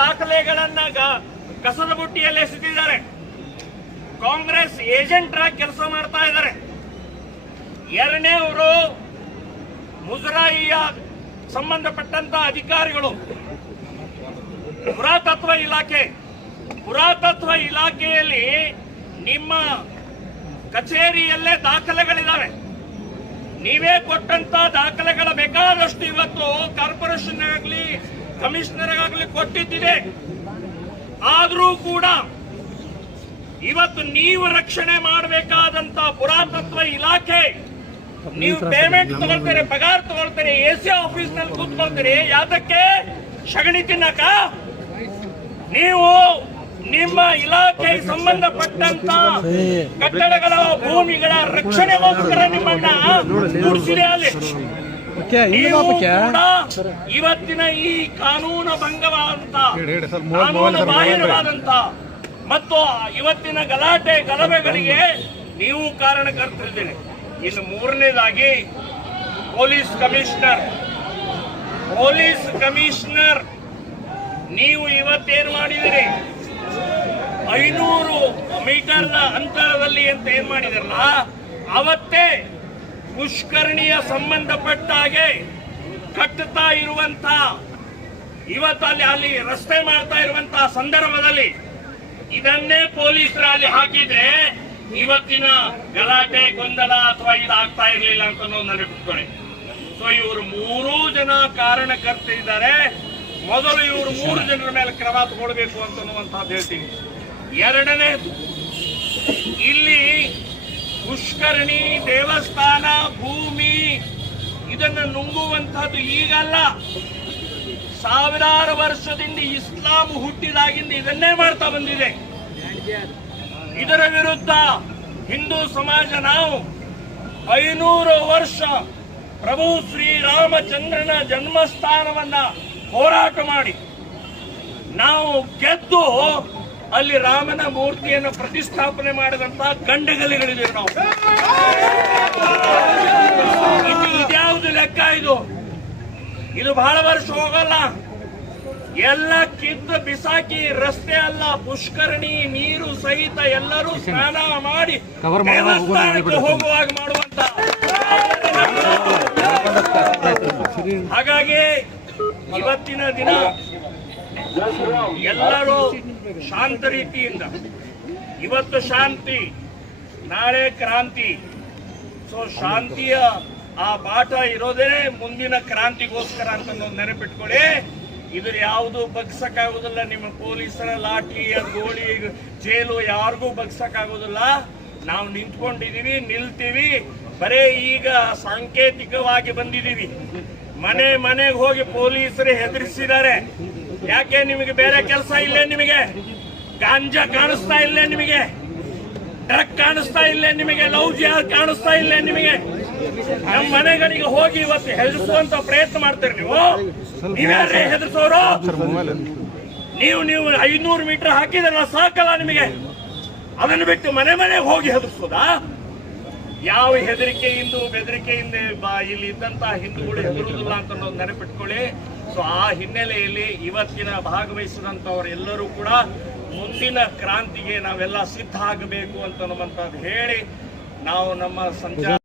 ದಾಖಲೆಗಳನ್ನ ಕಸದ ಬುಟ್ಟಿಯಲ್ಲಿ ಎಸೆದಿದ್ದಾರೆ. ಕಾಂಗ್ರೆಸ್ ಏಜೆಂಟ್ ಆಗಿ ಕೆಲಸ ಮಾಡ್ತಾ ಇದ್ದಾರೆ. ಎರಡನೇವರು ಮುಜರಾಯಿಯ ಸಂಬಂಧಪಟ್ಟಂತ ಅಧಿಕಾರಿಗಳು. ಪುರಾತತ್ವ ಇಲಾಖೆಯಲ್ಲಿ ನಿಮ್ಮ ಕಚೇರಿಯಲ್ಲೇ ದಾಖಲೆಗಳಿದ್ದಾವೆ. ನೀವೇ ಕೊಟ್ಟಂತ ದಾಖಲೆಗಳ ಬೇಕಾದಷ್ಟು ಇವತ್ತು ಕಾರ್ಪೊರೇಷನ್ ಆಗಲಿ ಕಮಿಷನರ್ ಆಗಲಿ ಕೊಟ್ಟಿದ್ದಿದೆ. ಆದರೂ ಕೂಡ ಇವತ್ತು ನೀವು ರಕ್ಷಣೆ ಮಾಡಬೇಕಾದಂತ ಪುರಾತತ್ವ ಇಲಾಖೆ, ನೀವು ಪೇಮೆಂಟ್ ತಗೊಳ್ತೀರಿ, ಪಗಾರ ತಗೊಳ್ತೀರಿ, ಎಸಿ ಆಫೀಸ್ ನಲ್ಲಿ ಕೂತ್ಕೊಳ್ತೀರಿ. ಯಾತಕ್ಕೆ? ಸಗಣಿ ತಿನ್ನಕ? ನೀವು ನಿಮ್ಮ ಇಲಾಖೆ ಸಂಬಂಧಪಟ್ಟಂತ ಕಟ್ಟಡಗಳ ಭೂಮಿಗಳ ರಕ್ಷಣೆಗೋಸ್ಕರ ನಿಮ್ಮನ್ನ ಕೂಡಿಸಿದೆ. ಅಲ್ಲಿ ನೀವು ಕೂಡ ಇವತ್ತಿನ ಈ ಕಾನೂನು ಭಂಗವಾದಂತ, ಕಾನೂನು ಬಾಹಿರವಾದಂತ ಮತ್ತು ಇವತ್ತಿನ ಗಲಭೆಗಳಿಗೆ ನೀವು ಕಾರಣಕರ್ತರಿದ್ದೀರಿ. ಇನ್ನು ಮೂರನೇದಾಗಿ ಪೊಲೀಸ್ ಕಮಿಷನರ್ ನೀವು ಇವತ್ತೇನು ಮಾಡಿದಿರಿ? 500 ಮೀಟರ್ನ ಅಂತರದಲ್ಲಿ ಅಂತ ಏನ್ ಮಾಡಿದಿರಲ್ಲ, ಅವತ್ತೇ ಪುಷ್ಕರಣಿಯ ಸಂಬಂಧಪಟ್ಟ ಹಾಗೆ ಕಟ್ಟುತ್ತಾ ಇರುವಂತ, ಇವತ್ತು ಅಲ್ಲಿ ರಸ್ತೆ ಮಾಡ್ತಾ ಇರುವಂತಹ ಸಂದರ್ಭದಲ್ಲಿ ಇದನ್ನೇ ಪೊಲೀಸರು ಅಲ್ಲಿ ಹಾಕಿದ್ರೆ ಇವತ್ತಿನ ಗಲಾಟೆ ಗೊಂದಲ ಅಥವಾ ಇದಾಗ್ತಾ ಇರಲಿಲ್ಲ ಅಂತ ನೆನಪಿಟ್ಕೊಳ್ಳಿ. ಸೊ ಇವರು 3 ಜನ ಕಾರಣಕರ್ತರಿದ್ದಾರೆ. ಮೊದಲು ಇವರು 3 ಜನರ ಮೇಲೆ ಕ್ರಮ ತಗೊಳ್ಬೇಕು ಅಂತನ್ನುವಂತಹದ್ದು ಹೇಳ್ತೀನಿ. ಎರಡನೇದು, ಇಲ್ಲಿ ಪುಷ್ಕರಣಿ ದೇವಸ್ಥಾನ ಭೂಮಿ ಇದನ್ನು ನುಂಗುವಂತಹದ್ದು ಈಗಲ್ಲ, ಸಾವಿರಾರು ವರ್ಷದಿಂದ ಇಸ್ಲಾಂ ಹುಟ್ಟಿದಾಗಿಂದ ಇದನ್ನೇ ಮಾಡ್ತಾ ಬಂದಿದೆ. ಇದರ ವಿರುದ್ಧ ಹಿಂದೂ ಸಮಾಜ ನಾವು 500 ವರ್ಷ ಪ್ರಭು ಶ್ರೀರಾಮಚಂದ್ರನ ಜನ್ಮಸ್ಥಾನವನ್ನ ಹೋರಾಟ ಮಾಡಿ ನಾವು ಗೆದ್ದು ಅಲ್ಲಿ ರಾಮನ ಮೂರ್ತಿಯನ್ನು ಪ್ರತಿಷ್ಠಾಪನೆ ಮಾಡಿದಂತಹ ಗಂಡಗಲಿಗಳಿದ್ದೇವೆ ನಾವು. ಇದ್ಯಾವುದು ಲೆಕ್ಕ? ಇದು ಬಹಳ ವರ್ಷ ಹೋಗಲ್ಲ. ಎಲ್ಲ ಕಿತ್ತು ಬಿಸಾಕಿ ರಸ್ತೆ ಅಲ್ಲ, ಪುಷ್ಕರಣಿ ನೀರು ಸಹಿತ ಎಲ್ಲರೂ ಸ್ನಾನ ಮಾಡಿ ದೇವಸ್ಥಾನಕ್ಕೆ ಹೋಗುವಾಗ ಮಾಡುವಂತ. ಹಾಗಾಗಿ ಇವತ್ತಿನ ದಿನ ಎಲ್ಲರೂ ಶಾಂತ ರೀತಿಯಿಂದ, ಇವತ್ತು ಶಾಂತಿ, ನಾಳೆ ಕ್ರಾಂತಿ. ಸೊ ಶಾಂತಿಯ ಆ ಪಾಠ ಇರೋದೇ ಮುಂದಿನ ಕ್ರಾಂತಿಗೋಸ್ಕರ ಅಂತ ನೆನಪಿಟ್ಕೊಳ್ಳಿ. ಇದ್ರ ಯಾವುದು ಬಗ್ಸಕ್ಕಾಗೋದಿಲ್ಲ. ನಿಮ್ಮ ಪೊಲೀಸರ ಲಾಠಿ, ಗೋಳಿ, ಜೈಲು ಯಾರಿಗೂ ಬಗ್ಸಕ್ಕಾಗೋದಿಲ್ಲ. ನಾವು ನಿಂತ್ಕೊಂಡಿದೀವಿ, ನಿಲ್ತೀವಿ. ಬರೇ ಈಗ ಸಾಂಕೇತಿಕವಾಗಿ ಬಂದಿದ್ದೀವಿ. ಮನೆಗೆ ಹೋಗಿ ಪೊಲೀಸರು ಹೆದರಿಸಿದ್ದಾರೆ. ಯಾಕೆ? ನಿಮಗೆ ಬೇರೆ ಕೆಲಸ ಇಲ್ಲೇ? ನಿಮಗೆ ಗಾಂಜಾ ಕಾಣಿಸ್ತಾ ಇಲ್ಲೇ? ನಿಮಗೆ ಡ್ರಗ್ ಕಾಣಿಸ್ತಾ ಇಲ್ಲೇ? ನಿಮಗೆ ಲವ್ ಜಿಹಾದ್ ಕಾಣಿಸ್ತಾ ಇಲ್ಲೇ? ನಿಮಗೆ ನಮ್ಮ ಮನೆಗಳಿಗೆ ಹೋಗಿ ಇವತ್ತು ಹೆದರಿಸುವಂತ ಪ್ರಯತ್ನ ಮಾಡ್ತೀರಿ ನೀವು. ನೀವ್ಯಾರೇ ಹೆದರ್ಸೋರು? ನೀವು 500 ಮೀಟರ್ ಹಾಕಿದ್ರಲ್ಲ, ಸಾಕಲ್ಲ ನಿಮಗೆ? ಅದನ್ನು ಬಿಟ್ಟು ಮನೆಗೆ ಹೋಗಿ ಹೆದರ್ಸೋದಾ? ಯಾವ ಹೆದರಿಕೆಯಿಂದ ಬೆದರಿಕೆಯಿಂದ ಇಲ್ಲಿ ಇದ್ದಂತಹ ಹಿಂದೂಗಳು ಹೆದರುವುದಿಲ್ಲ ಅಂತ ನೆನಪಿಟ್ಕೊಳ್ಳಿ. ಸೊ ಆ ಹಿನ್ನೆಲೆಯಲ್ಲಿ ಇವತ್ತಿನ ಭಾಗವಹಿಸಿದಂತವರೆಲ್ಲರೂ ಕೂಡ ಮುಂದಿನ ಕ್ರಾಂತಿಗೆ ನಾವೆಲ್ಲ ಸಿದ್ಧ ಆಗಬೇಕು ಅಂತನ್ನುವಂಥದ್ದು ಹೇಳಿ ನಾವು ನಮ್ಮ ಸಂಚಾರ